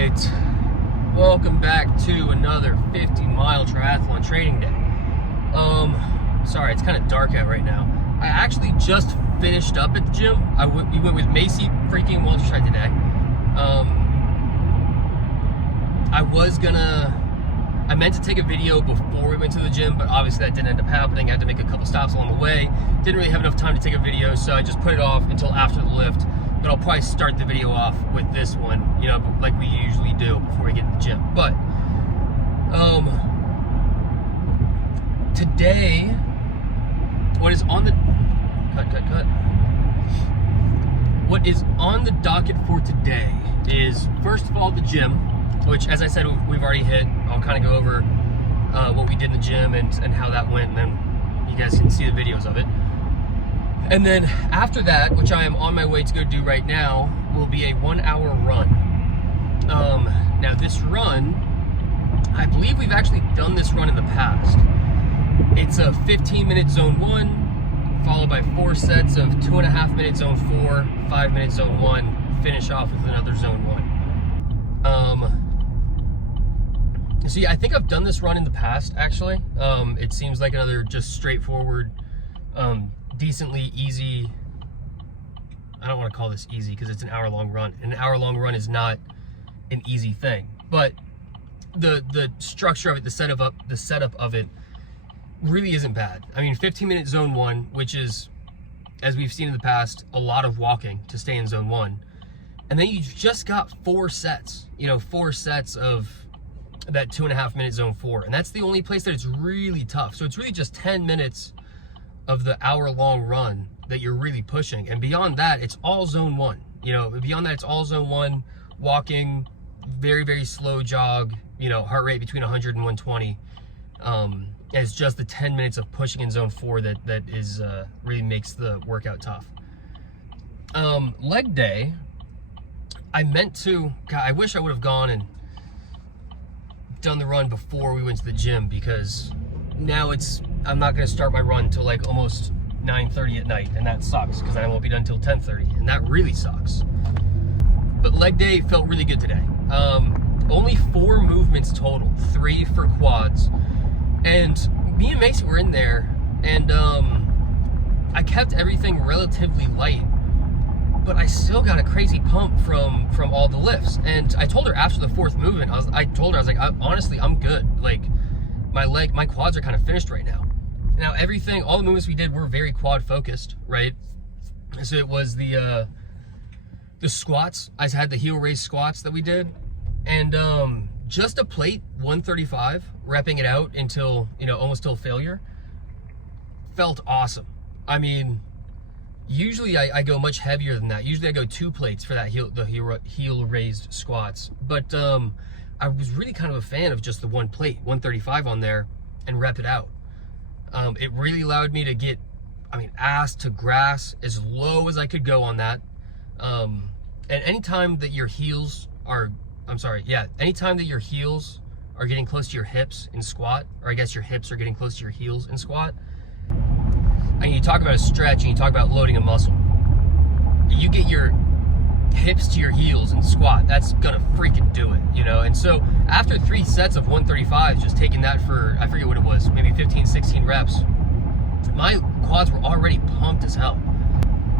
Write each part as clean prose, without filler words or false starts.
right, welcome back to another 50-mile triathlon training day. Sorry, it's kind of dark out right now. I actually just finished up at the gym. We went with Macy freaking Walterscheid today. I meant to take a video before we went to the gym, but obviously that didn't end up happening. I had to make a couple stops along the way. Didn't really have enough time to take a video, so I just put it off until after the lift. But I'll probably start the video off with this one, you know, like we usually do before we get to the gym. But today, what is on the What is on the docket for today is, first of all, the gym, which, as I said, we've already hit. I'll kind of go over what we did in the gym and how that went, and then you guys can see the videos of it. And then after that, which I am on my way to go do right now, will be a 1-hour run. Now this run, I believe we've actually done this run in the past. It's a 15-minute zone 1, followed by 4 sets of 2.5-minute zone 4, 5-minute zone 1, finish off with another zone 1. So yeah, I think I've done this run in the past, actually. It seems like another just straightforward, decently easy. I don't want to call this easy because it's an hour-long run. An hour-long run is not an easy thing, but the structure of it, the setup of it really isn't bad. I mean, 15-minute zone 1, which is, as we've seen in the past, a lot of walking to stay in zone 1, and then you've just got 4 sets. You know, 4 sets of that 2.5-minute zone 4, and that's the only place that it's really tough. So it's really just 10 minutes of the hour-long run that you're really pushing, and beyond that it's all zone 1. You know, beyond that it's all zone 1, walking, very, very slow jog, you know, heart rate between 100 and 120. And it's just the 10 minutes of pushing in zone 4 that is really makes the workout tough. Leg day, I meant to, God, I wish I would have gone and done the run before we went to the gym, because now I'm not going to start my run till like almost 9:30 at night, and that sucks because I won't be done till 10:30, and that really sucks. But leg day felt really good today. Only 4 movements total, 3 for quads, and me and Macy were in there, and I kept everything relatively light, but I still got a crazy pump from all the lifts. And I told her after the 4th movement, I told her, I was like, honestly, I'm good. Like, my quads are kind of finished right now. Now, all the movements we did were very quad focused, right? So it was the squats. I had the heel raise squats that we did, and just a plate 135, repping it out until, you know, almost till failure, felt awesome. I mean, usually I go much heavier than that. Usually I go 2 plates for that heel raised squats, but I was really kind of a fan of just the 1 plate, 135 on there, and rep it out. It really allowed me to get, ass to grass as low as I could go on that. And anytime that your heels are, anytime that your heels are getting close to your hips in squat, or I guess your hips are getting close to your heels in squat, and you talk about a stretch and you talk about loading a muscle, you get your hips to your heels and squat, that's gonna freaking do it, you know? And so after 3 sets of 135, just taking that for, I forget what it was, maybe 15, 16 reps, my quads were already pumped as hell.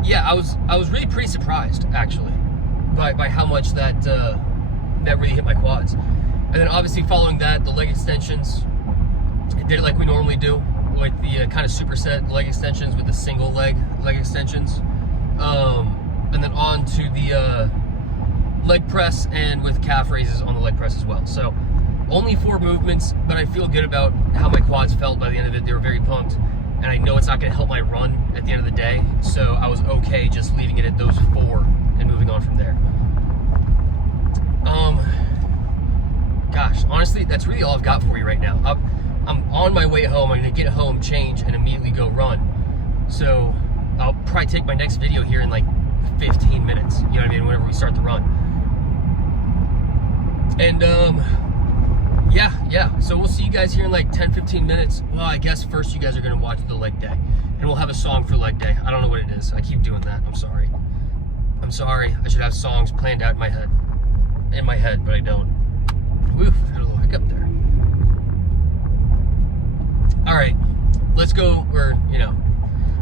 Yeah, I was really pretty surprised, actually, by how much that really hit my quads. And then obviously following that, the leg extensions, I did it like we normally do, with the kind of superset leg extensions, with the single leg extensions. And then on to the leg press, and with calf raises on the leg press as well. So only 4 movements, but I feel good about how my quads felt by the end of it. They were very pumped, and I know it's not going to help my run at the end of the day, so I was okay just leaving it at those 4 and moving on from there. Gosh, honestly, that's really all I've got for you right now. I'm on my way home. I'm going to get home, change, and immediately go run. So I'll probably take my next video here in like 15 minutes, you know what I mean, whenever we start the run. And yeah, so we'll see you guys here in like 10-15 minutes. Well, I guess first you guys are going to watch the leg day, and we'll have a song for leg day. I don't know what it is. I keep doing that. I'm sorry. I should have songs planned out in my head. in my head, but I don't. Oof, had a little hiccup there. All right, let's go,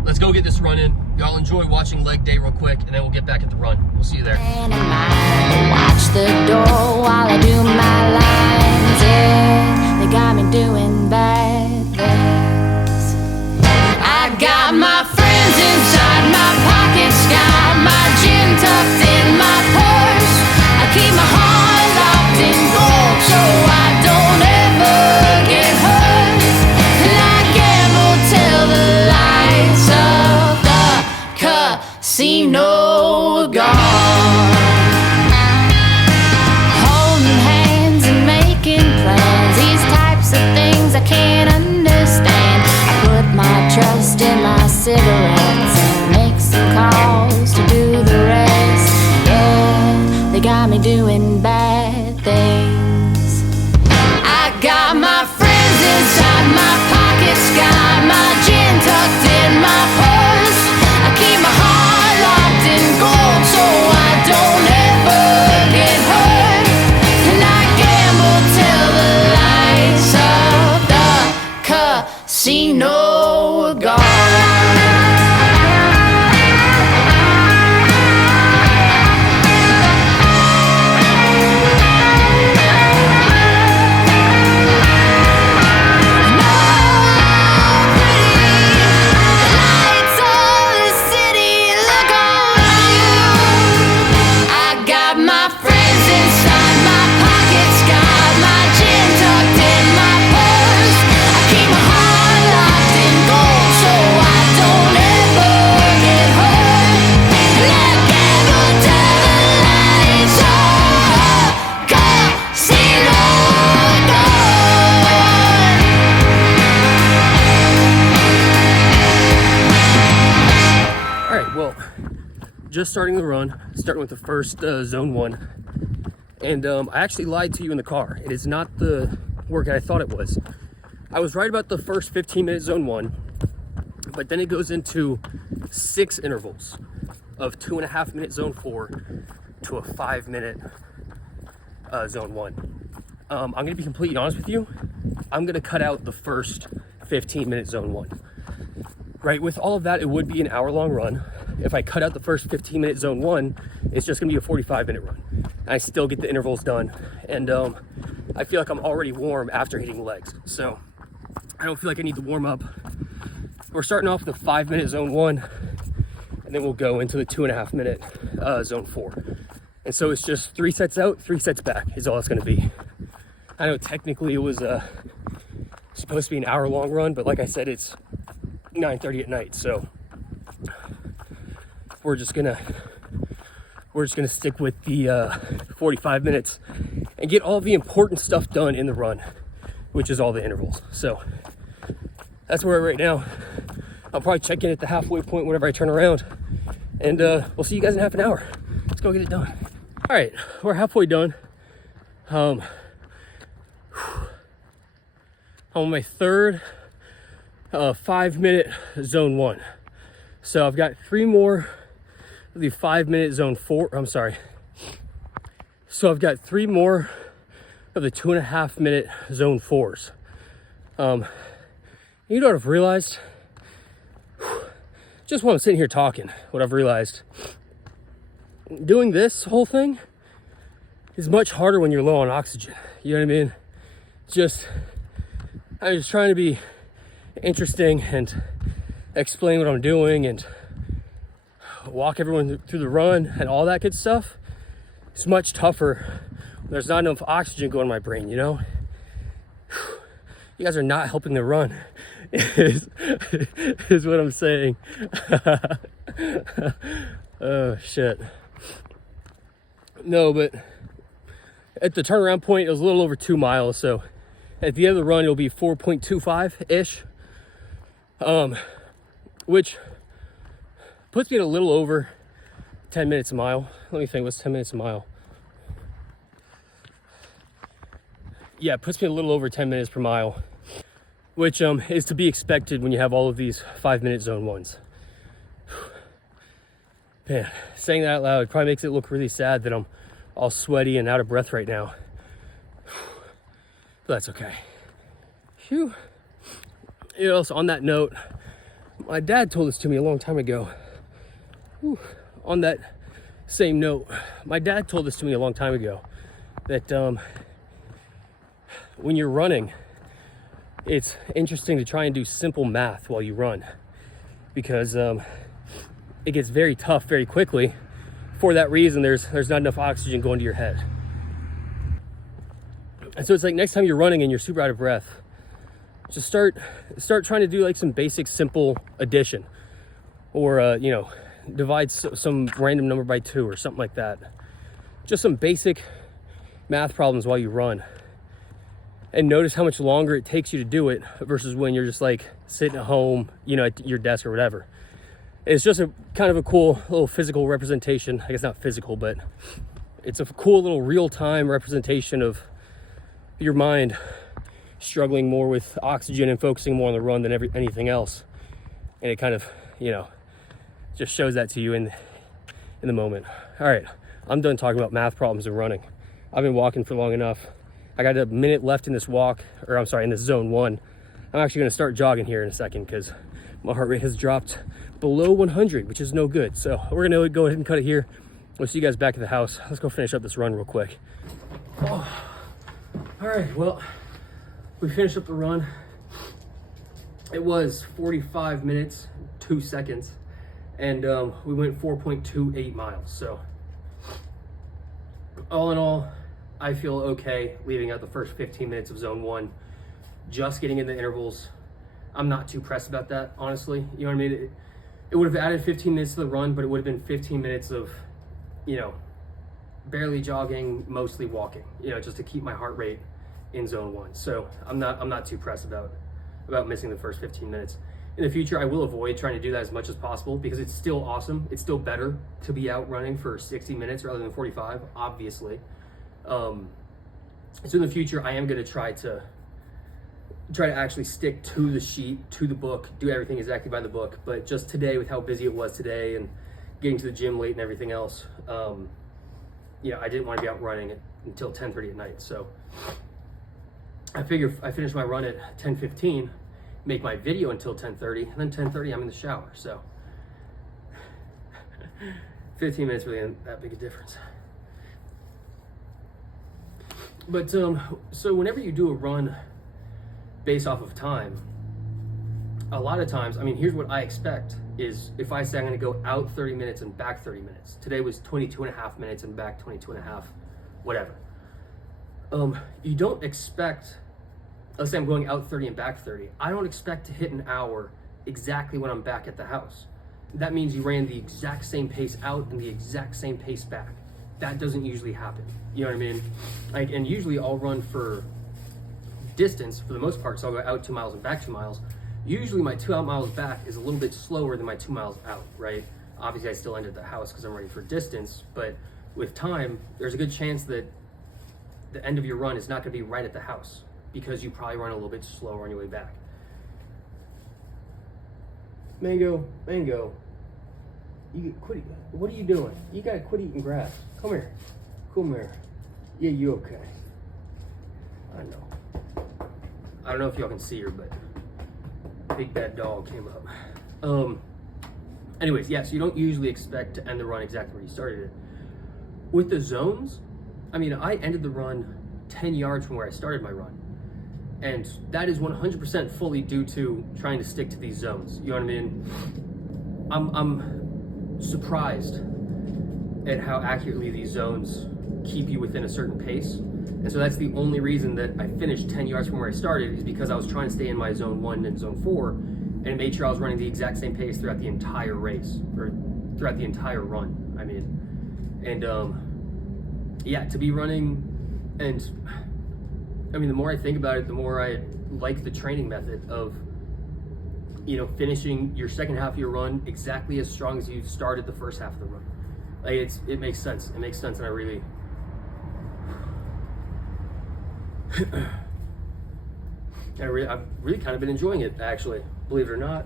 let's go get this run in. Y'all enjoy watching leg day real quick, and then we'll get back at the run. We'll see you there. And I watch the door while I do my lines. Yeah, they got me doing bad things. I got my friends inside my pockets, got my gin tucked in my purse. I keep my heart locked in gold so I don't ever get hurt. And I gamble till the lights of the casino are gone. Holding hands and making plans, these types of things I can't understand. I put my trust in my cigarettes and make some calls to do the rest. Yeah, they got me doing bad things. I got my friends inside my pockets, got my gin tucked in my purse. I keep my heart locked in gold so I don't ever get hurt. And I gamble till the lights of the casino are gone. Just starting the run, starting with the first zone 1, and I actually lied to you in the car. It is not the workout I thought it was. I was right about the first 15-minute zone 1, but then it goes into 6 intervals of 2.5-minute zone 4 to a 5-minute zone 1. I'm gonna be completely honest with you. I'm gonna cut out the first 15-minute zone 1. Right, with all of that, it would be an hour-long run. If I cut out the first 15-minute zone 1, it's just gonna be a 45-minute run. I still get the intervals done, and I feel like I'm already warm after hitting legs, so I don't feel like I need to warm up. We're starting off with a 5-minute zone 1, and then we'll go into the 2.5-minute zone 4. And so it's just 3 sets out, 3 sets back is all it's gonna be. I know technically it was supposed to be an hour-long run, but like I said, it's 9:30 at night, so we're just gonna stick with the 45 minutes and get all the important stuff done in the run, which is all the intervals. So that's where we're right now. I'll probably check in at the halfway point whenever I turn around, and we'll see you guys in half an hour. Let's go get it done. All right, we're halfway done. I'm on my third 5-minute zone 1. So I've got 3 more of the 5-minute zone 4. I'm sorry. So I've got 3 more of the 2.5-minute zone 4s. You know what I've realized? Just while I'm sitting here talking, what I've realized, doing this whole thing is much harder when you're low on oxygen. You know what I mean? I'm just trying to be interesting and explain what I'm doing and walk everyone through the run and all that good stuff. It's much tougher when there's not enough oxygen going in my brain, you know? You guys are not helping the run, is what I'm saying. Oh, shit. No, but at the turnaround point, it was a little over 2 miles, so at the end of the run, it'll be 4.25-ish. Which puts me at a little over 10 minutes a mile. Let me think, what's 10 minutes a mile? Yeah, it puts me a little over 10 minutes per mile, which is to be expected when you have all of these 5-minute zone 1s. Man, saying that out loud probably makes it look really sad that I'm all sweaty and out of breath right now. But that's okay. Phew. You know, so on that note, my dad told this to me a long time ago. Whew. On that same note, my dad told this to me a long time ago, that when you're running, it's interesting to try and do simple math while you run, because it gets very tough very quickly. For that reason, there's not enough oxygen going to your head. And so it's like, next time you're running and you're super out of breath, just start trying to do like some basic simple addition, or you know, divide some random number by 2 or something like that. Just some basic math problems while you run, and notice how much longer it takes you to do it versus when you're just like sitting at home, you know, at your desk or whatever. It's just a kind of a cool little physical representation. I guess not physical, but it's a cool little real-time representation of your mind struggling more with oxygen and focusing more on the run than anything else. And it kind of, you know, just shows that to you in the moment. All right, I'm done talking about math problems and running. I've been walking for long enough. I got a minute left in this walk, or I'm sorry, in this zone 1. I'm actually gonna start jogging here in a second because my heart rate has dropped below 100, which is no good. So we're gonna go ahead and cut it here. We'll see you guys back at the house. Let's go finish up this run real quick. Oh. All right, well, we finished up the run. It was 45 minutes, 2 seconds, and we went 4.28 miles. So all in all, I feel okay leaving out the first 15 minutes of zone 1, just getting in the intervals. I'm not too pressed about that, honestly. You know what I mean? It would have added 15 minutes to the run, but it would have been 15 minutes of, you know, barely jogging, mostly walking, you know, just to keep my heart rate in zone 1. So I'm not too pressed about missing the first 15 minutes. In the future, I will avoid trying to do that as much as possible, because it's still awesome. It's still better to be out running for 60 minutes rather than 45, obviously. So in the future, I am going to try to actually stick to the sheet, to the book, do everything exactly by the book. But just today, with how busy it was today and getting to the gym late and everything else, you know, I didn't want to be out running until 10:30 at night. So I figure I finish my run at 10:15, make my video until 10:30, and then 10:30 I'm in the shower. So 15 minutes really isn't that big a difference. But so whenever you do a run based off of time, a lot of times, I mean, here's what I expect is, if I say I'm going to go out 30 minutes and back 30 minutes, today was 22 and a half minutes and back 22 and a half, whatever. You don't expect, let's say I'm going out 30 and back 30. I don't expect to hit an hour exactly when I'm back at the house. That means you ran the exact same pace out and the exact same pace back. That doesn't usually happen. You know what I mean? Like, and usually I'll run for distance for the most part. So I'll go out 2 miles and back 2 miles. Usually my 2 miles back is a little bit slower than my 2 miles out, right? Obviously I still end at the house because I'm running for distance, but with time, there's a good chance that the end of your run is not going to be right at the house, because you probably run a little bit slower on your way back. Mango, what are you doing? You gotta quit eating grass. Come here. Yeah, you okay? I know. I don't know if y'all can see her, but big bad dog came up. Anyways, yeah, so you don't usually expect to end the run exactly where you started it. With the zones, I mean, I ended the run 10 yards from where I started my run. And that is 100% fully due to trying to stick to these zones. You know what I mean? I'm surprised at how accurately these zones keep you within a certain pace. And so that's the only reason that I finished 10 yards from where I started, is because I was trying to stay in my zone 1 and zone 4, and made sure I was running the exact same pace throughout the entire race, or throughout the entire run, I mean. And yeah, to be running, and I mean, the more I think about it, the more I like the training method of, you know, finishing your second half of your run exactly as strong as you started the first half of the run. Like, it makes sense. It makes sense, and I really I've really kind of been enjoying it, actually, believe it or not.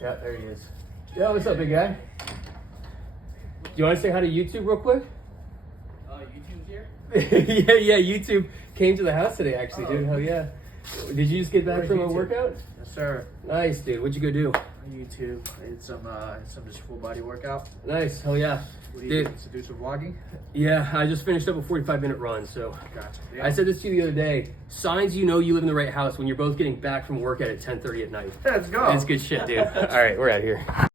Yeah, there he is. Yeah, what's up, big guy? Do you want to say hi to YouTube real quick? YouTube's here? yeah, YouTube came to the house today, actually, dude. Hell yeah. Did you just get back from a workout? Yes, sir. Nice, dude. What'd you go do? YouTube. I did some just full body workout. Nice. Hell yeah. What do you Dude. do? To do some vlogging? Yeah, I just finished up a 45-minute run, so. Gotcha. Yeah. I said this to you the other day. Signs you know you live in the right house when you're both getting back from work at 10:30 at night. Let's go. It's good shit, dude. All right, we're out of here.